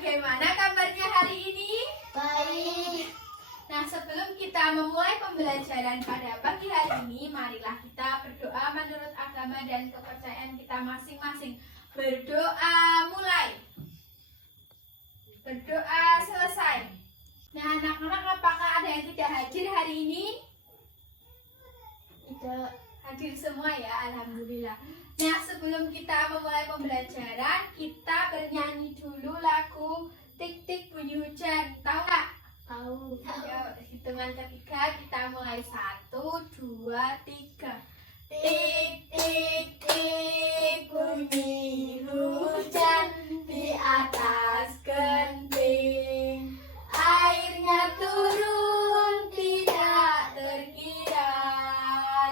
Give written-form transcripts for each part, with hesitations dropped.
bagaimana kabarnya hari ini? Baik. Nah, sebelum kita memulai pembelajaran pada pagi hari ini, marilah kita berdoa menurut agama dan kepercayaan kita masing-masing. Berdoa mulai. Berdoa selesai. Nah, anak-anak, apakah ada yang tidak hadir hari ini? Tidak. Hadir semua ya, alhamdulillah. Nah, sebelum kita memulai pembelajaran, kita bernyanyi dulu lagu Tik Tik Bunyi Hujan. Tahu nggak? Tahu. Ayo, hitungan ketiga kita mulai 1, 2, 3. Tik tik tik bunyi hujan di atas genting. Airnya turun tidak terkira.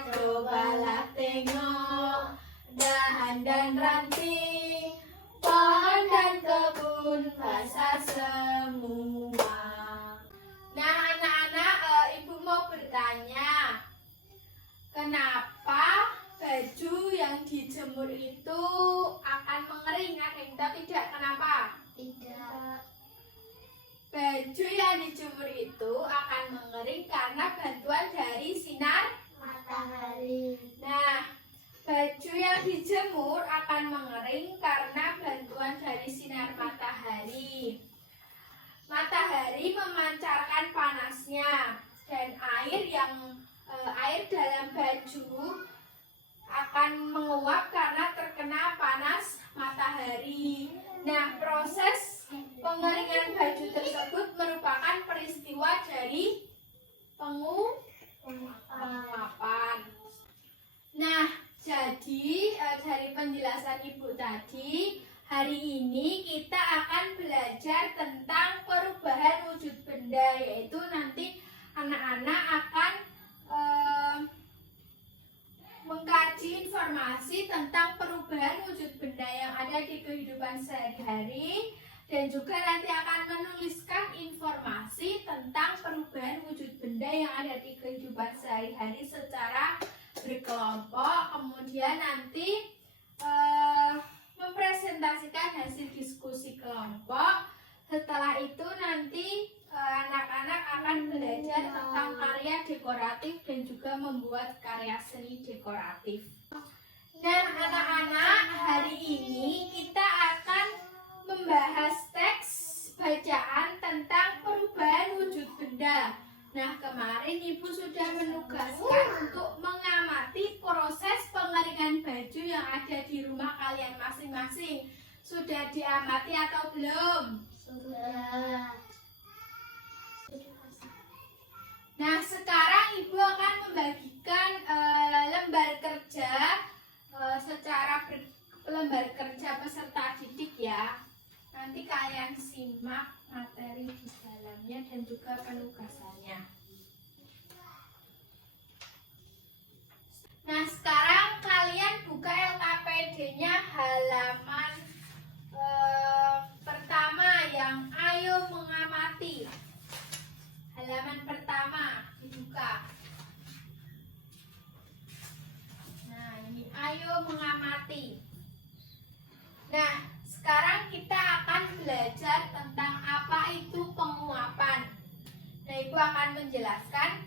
Cobalah tengok dahan dan ranting, pohon dan kebun basah semua. Nah, anak-anak, ibu mau bertanya, kenapa baju yang dijemur itu akan mengering? Ada yang tahu tidak kenapa? Tidak. Baju yang dijemur itu akan mengering karena bantuan dari sinar Matahari. Nah, baju yang dijemur akan mengering karena bantuan dari sinar matahari. Matahari memancarkan panasnya dan air dalam baju akan menguap karena terkena panas matahari. Nah, proses pengeringan baju tersebut merupakan peristiwa dari penguapan. Nah, jadi dari penjelasan ibu tadi, hari ini kita akan belajar tentang perubahan wujud benda, yaitu nanti anak-anak akan mengkaji informasi tentang perubahan wujud benda yang ada di kehidupan sehari-hari, dan juga nanti akan menuliskan informasi tentang perubahan wujud benda yang ada di kehidupan sehari-hari secara berkelompok. Kemudian nanti mempresentasikan hasil diskusi kelompok. Setelah itu nanti anak-anak akan belajar tentang karya dekoratif dan juga membuat karya seni dekoratif. Nah, anak-anak, hari ini kita akan membahas teks bacaan tentang perubahan wujud benda. Nah, kemarin ibu sudah menugaskan untuk mengamati proses pengeringan baju yang ada di rumah kalian masing-masing. Sudah diamati atau belum? Sudah. Nah, sekarang ibu akan membagikan lembar kerja secara lembar kerja peserta didik ya. Nanti kalian simak materi di dalamnya dan juga penugasannya. Nah, sekarang kalian buka LKPD-nya halaman pertama yang ayo mengamati. Halaman pertama dibuka. Nah, ini ayo mengamati. Nah, sekarang kita akan belajar tentang apa itu penguapan. Nah, ibu akan menjelaskan.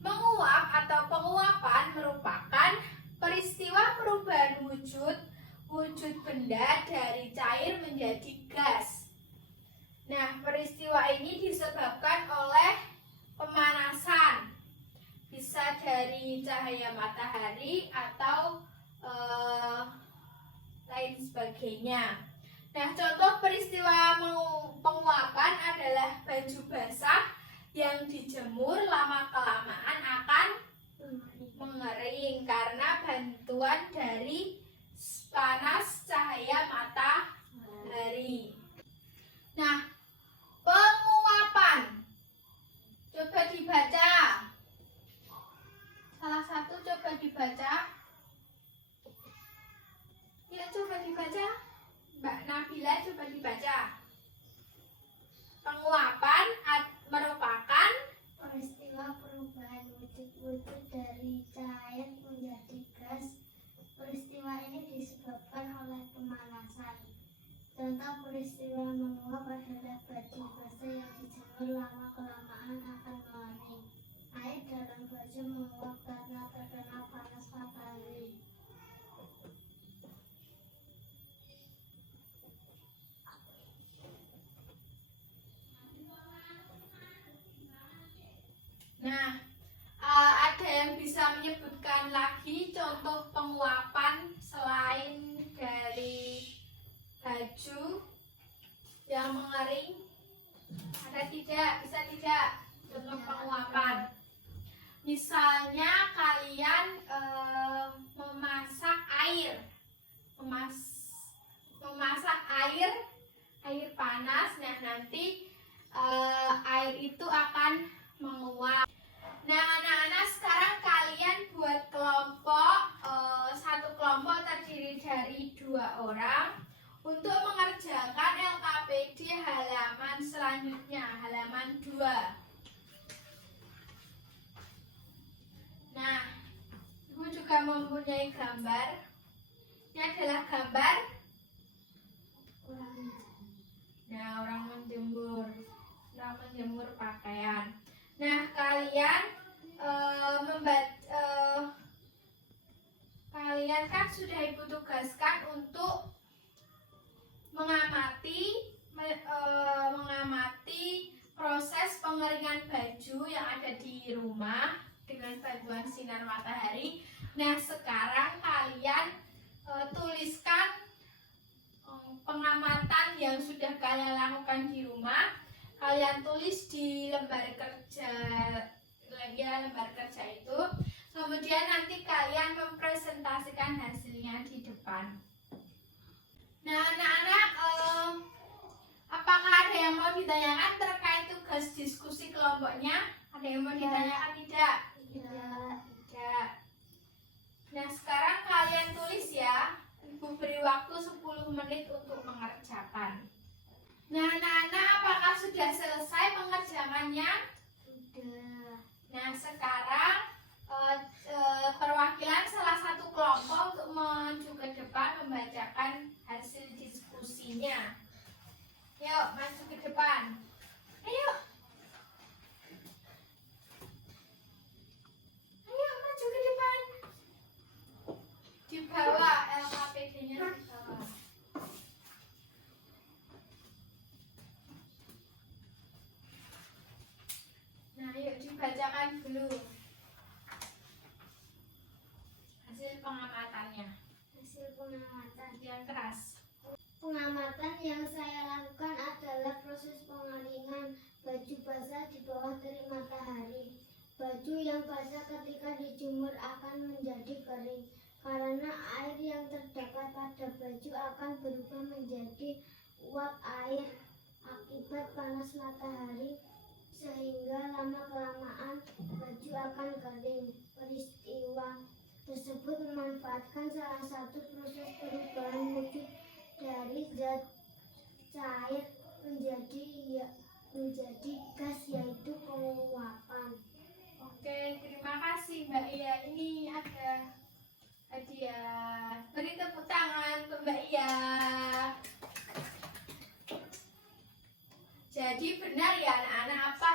Menguap atau penguapan merupakan peristiwa perubahan wujud benda dari cair menjadi gas. Nah, peristiwa ini disebabkan oleh pemanasan. Bisa dari cahaya matahari atau lain sebagainya. Nah, contoh peristiwa penguapan adalah baju basah yang dijemur lama-kelamaan akan mengering karena bantuan dari panas cahaya matahari. Nah, penguapan. Coba dibaca. Salah satu coba dibaca. Ya, coba dibaca. Mbak Nabila coba dibaca. Penguapan merupakan Peristiwa perubahan wujud dari cair menjadi gas. Peristiwa ini disebabkan oleh pemanasan. Contoh peristiwa menguap adalah baju basah yang dijemur lama-kelamaan akan mengering. Air dalam baju menguap karena terkena panas matahari. Nah, ada yang bisa menyebutkan lagi contoh penguapan selain dari baju yang mengering? Ada tidak? Bisa tidak? Contoh penguapan. Misalnya kalian memasak air, memasak air panas. Nah, nanti air itu akan menguap. Nah, anak-anak, sekarang kalian buat kelompok, satu kelompok terdiri dari 2 orang untuk mengerjakan LKPD halaman selanjutnya, halaman 2. Nah, Ibu juga mempunyai gambar. Ini adalah gambar orang menjemur pakaian. Nah, kalian kalian kan sudah Ibu tugaskan untuk mengamati proses pengeringan baju yang ada di rumah dengan bantuan sinar matahari. Nah, sekarang kalian tuliskan pengamatan yang sudah kalian lakukan di rumah. Kalian tulis di lembar kerja itu. Kemudian nanti kalian mempresentasikan hasilnya di depan. Nah, anak-anak, apakah ada yang mau ditanyakan terkait tugas diskusi kelompoknya? Ada yang mau ditanyakan tidak? Tidak. Nah, sekarang kalian tulis ya. Ibu beri waktu 10 menit untuk mengerjakan. Nah, anak-anak, apakah sudah selesai mengerjakannya? Sudah. Nah, sekarang perwakilan salah satu kelompok untuk maju ke depan membacakan hasil diskusinya. Yuk, maju ke depan. Ayo. Ayo, maju ke depan. Di bawah LKPD-nya di bawah. Nah, yuk dibacakan dulu hasil pengamatannya. Hasil pengamatan. Yang keras. Pengamatan yang saya lakukan adalah proses pengeringan baju basah di bawah terik matahari. Baju yang basah ketika dijemur akan menjadi kering karena air yang terdapat pada baju akan berubah menjadi uap air akibat panas matahari, sehingga lama-kelamaan baju akan kering. Peristiwa tersebut memanfaatkan salah satu proses perubahan wujud dari zat cair menjadi gas, yaitu penguapan. Oke, terima kasih Mbak Iya. Ini ada hadiah. Beri tepuk tangan untuk Mbak Iya. Jadi benar ya anak-anak, apa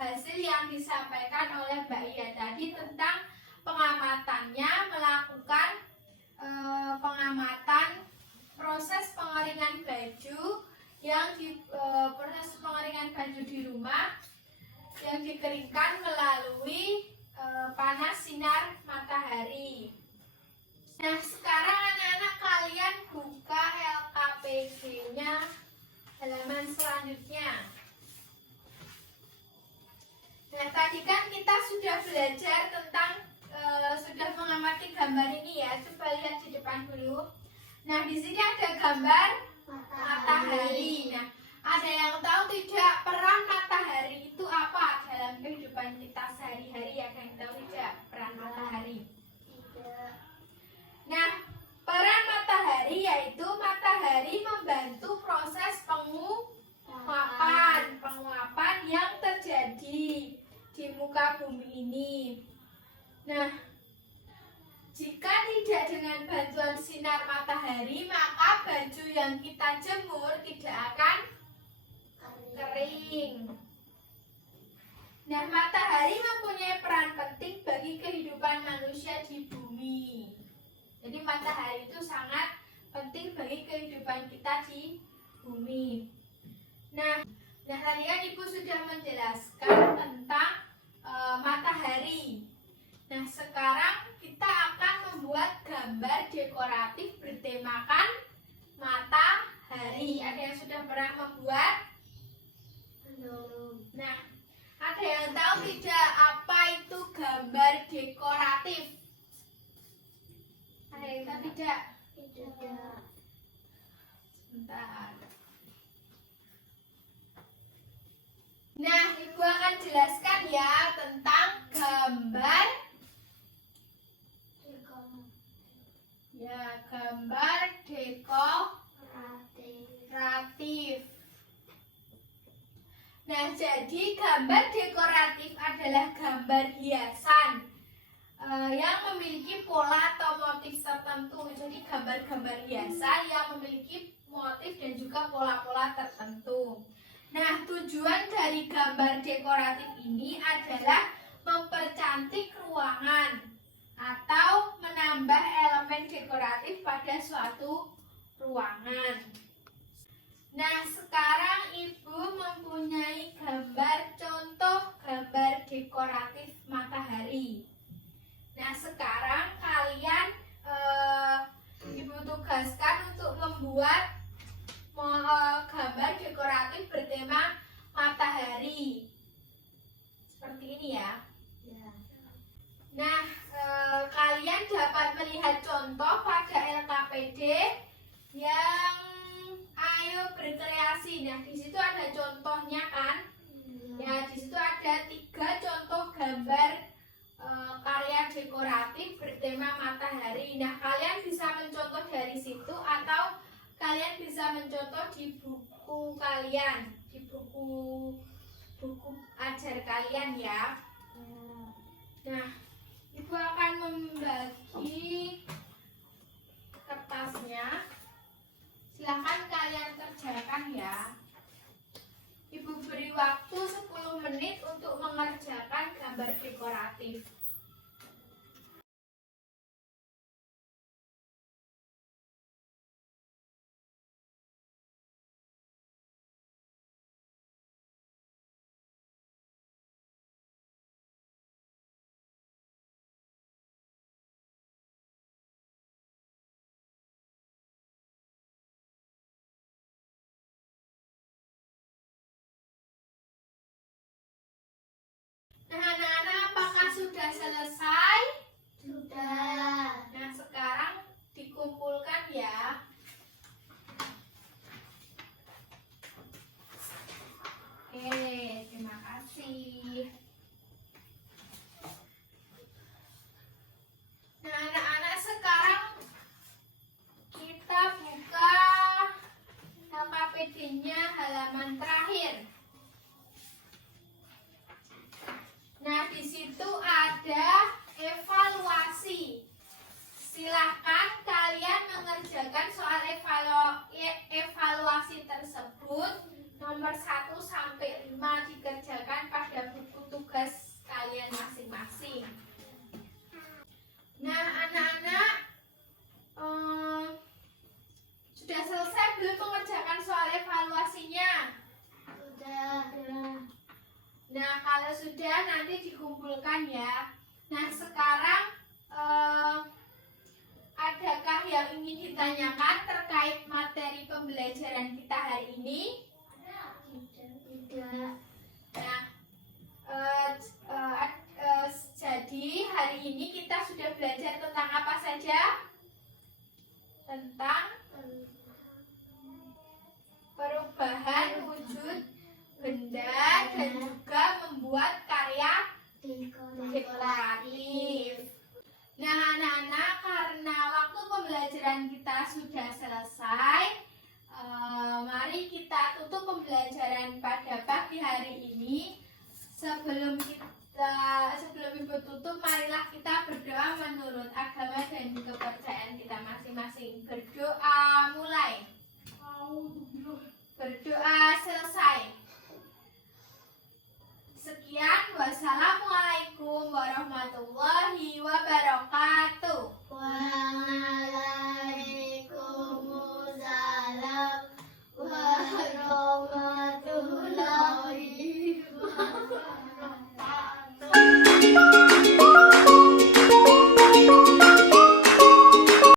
hasil yang disampaikan oleh Mbak Iya tadi tentang pengamatannya, melakukan pengamatan proses pengeringan baju proses pengeringan baju di rumah yang dikeringkan melalui panas sinar matahari. Nah, sekarang anak-anak kalian buka LKPD-nya halaman selanjutnya. Nah, tadi kan kita sudah belajar tentang sudah mengamati gambar ini ya. Coba lihat di depan dulu. Nah, di sini ada gambar matahari. Nah, ada yang tahu tidak peran matahari itu apa dalam kehidupan kita sehari-hari? Ada yang tahu tidak peran matahari? Tidak. Nah, peran matahari yaitu matahari membantu proses penguapan yang terjadi di muka bumi ini. Nah, jika tidak tidak dengan bantuan sinar matahari, maka baju yang kita jemur tidak akan kering. Nah, matahari mempunyai peran penting bagi kehidupan manusia di bumi. Jadi matahari itu sangat penting bagi kehidupan kita di bumi. Nah tadi kan Ibu sudah menjelaskan tentang matahari. Nah, sekarang kita akan membuat gambar dekoratif bertemakan matahari. Ada yang sudah pernah membuat? Belum. Nah, ada yang tahu tidak apa itu gambar dekoratif? Ada yang tahu tidak? Tidak. Sebentar. Nah, Ibu akan jelaskan ya tentang gambar dekoratif. Nah, jadi gambar dekoratif adalah gambar hiasan yang memiliki pola atau motif tertentu. Jadi gambar-gambar hiasan yang memiliki motif dan juga pola-pola tertentu. Nah, tujuan dari gambar dekoratif ini adalah mempercantik ruangan atau menambah elemen dekoratif pada suatu ruangan. Nah, sekarang Ibu mempunyai contoh gambar dekoratif matahari. Nah, sekarang kalian Ibu tugaskan untuk membuat gambar dekoratif bertema matahari. Seperti ini ya. Nah, kalian dapat melihat contoh pada LKPD yang ayo berkreasi. Nah, di situ ada contohnya kan? Ya, di situ ada 3 contoh gambar karya dekoratif bertema matahari. Nah, kalian bisa mencontoh dari situ atau kalian bisa mencontoh di buku kalian, di buku ajar kalian ya. Nah, Ibu akan membagi kertasnya. Silahkan kalian kerjakan ya. Ibu beri waktu 10 menit untuk mengerjakan gambar dekoratif. Nah, anak-anak, apakah sudah selesai? Sudah. Nah, sekarang dikumpulkan ya. Oke, terima kasih. Nah, anak-anak, sekarang kita buka LKPD-nya halaman terakhir. Nah, di situ ada evaluasi. Silahkan kalian mengerjakan soal evaluasi tersebut nomor 1 sampai 5 dikerjakan pada buku tugas kalian masing-masing. Nah, anak-anak, sudah selesai belum mengerjakan soal evaluasinya? Sudah. Nah, kalau sudah nanti dikumpulkan ya. Nah, sekarang adakah yang ingin ditanyakan terkait materi pembelajaran kita hari ini? Tidak. Nah, jadi hari ini kita sudah belajar tentang apa saja? Tentang perubahan wujud benda dan juga membuat karya dekoratif. Nah, anak-anak, karena waktu pembelajaran kita sudah selesai, mari kita tutup pembelajaran pada pagi hari ini. Sebelum Sebelum Ibu tutup, marilah kita berdoa menurut agama dan kepercayaan kita masing-masing. Berdoa mulai. Berdoa selesai. Sekian, wassalamualaikum warahmatullahi wabarakatuh. Waalaikumsalam